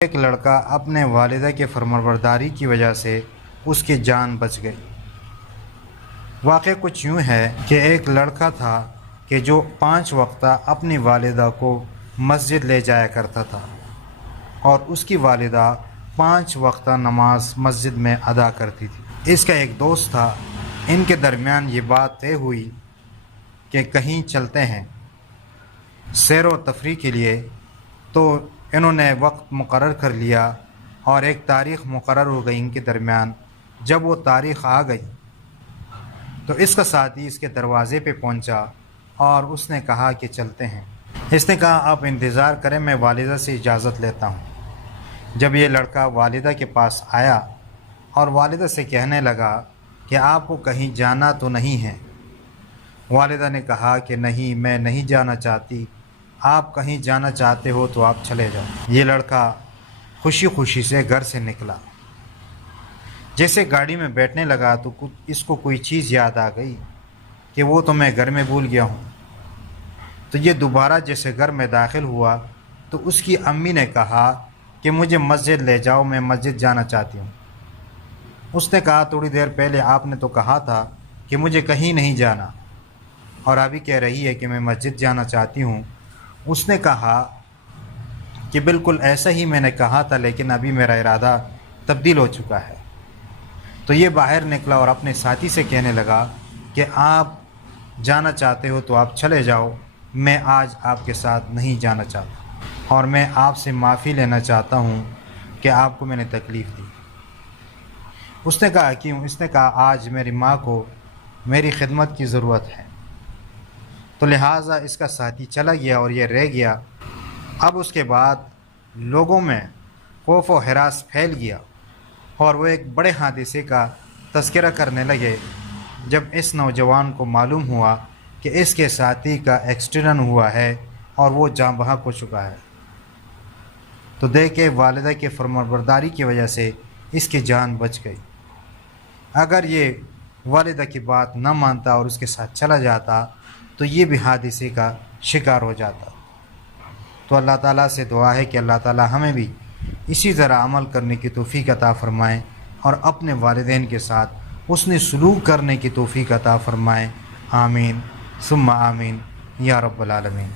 ایک لڑکا اپنے والدہ کے فرمانبرداری کی وجہ سے اس کی جان بچ گئی۔ واقعہ کچھ یوں ہے کہ ایک لڑکا تھا کہ جو 5 وقتہ اپنی والدہ کو مسجد لے جایا کرتا تھا، اور اس کی والدہ 5 وقتہ نماز مسجد میں ادا کرتی تھی۔ اس کا ایک دوست تھا، ان کے درمیان یہ بات طے ہوئی کہ کہیں چلتے ہیں سیر و تفریح کے لیے، تو انہوں نے وقت مقرر کر لیا اور ایک تاریخ مقرر ہو گئی ان کے درمیان۔ جب وہ تاریخ آ گئی تو اس کا ساتھی اس کے دروازے پہ پہنچا اور اس نے کہا کہ چلتے ہیں۔ اس نے کہا آپ انتظار کریں، میں والدہ سے اجازت لیتا ہوں۔ جب یہ لڑکا والدہ کے پاس آیا اور والدہ سے کہنے لگا کہ آپ کو کہیں جانا تو نہیں ہے، والدہ نے کہا کہ نہیں، میں نہیں جانا چاہتی، آپ کہیں جانا چاہتے ہو تو آپ چلے جاؤ۔ یہ لڑکا خوشی خوشی سے گھر سے نکلا۔ جیسے گاڑی میں بیٹھنے لگا تو اس کو کوئی چیز یاد آ گئی کہ وہ تو میں گھر میں بھول گیا ہوں۔ تو یہ دوبارہ جیسے گھر میں داخل ہوا تو اس کی امی نے کہا کہ مجھے مسجد لے جاؤ، میں مسجد جانا چاہتی ہوں۔ اس نے کہا تھوڑی دیر پہلے آپ نے تو کہا تھا کہ مجھے کہیں نہیں جانا، اور ابھی کہہ رہی ہے کہ میں مسجد جانا چاہتی ہوں۔ اس نے کہا کہ بالکل ایسا ہی میں نے کہا تھا، لیکن ابھی میرا ارادہ تبدیل ہو چکا ہے۔ تو یہ باہر نکلا اور اپنے ساتھی سے کہنے لگا کہ آپ جانا چاہتے ہو تو آپ چلے جاؤ، میں آج آپ کے ساتھ نہیں جانا چاہتا، اور میں آپ سے معافی لینا چاہتا ہوں کہ آپ کو میں نے تکلیف دی۔ اس نے کہا کیوں؟ اس نے کہا آج میری ماں کو میری خدمت کی ضرورت ہے۔ تو لہٰذا اس کا ساتھی چلا گیا اور یہ رہ گیا۔ اب اس کے بعد لوگوں میں خوف و ہراس پھیل گیا اور وہ ایک بڑے حادثے کا تذکرہ کرنے لگے۔ جب اس نوجوان کو معلوم ہوا کہ اس کے ساتھی کا ایکسیڈنٹ ہوا ہے اور وہ جاں بحق ہو چکا ہے، تو دیکھے والدہ کے فرمانبرداری کی وجہ سے اس کی جان بچ گئی۔ اگر یہ والدہ کی بات نہ مانتا اور اس کے ساتھ چلا جاتا تو یہ بھی حادثے کا شکار ہو جاتا۔ تو اللہ تعالیٰ سے دعا ہے کہ اللہ تعالیٰ ہمیں بھی اسی طرح عمل کرنے کی توفیق عطا فرمائیں اور اپنے والدین کے ساتھ حسن سلوک کرنے کی توفیق عطا فرمائیں۔ آمین ثم آمین یا رب العالمین۔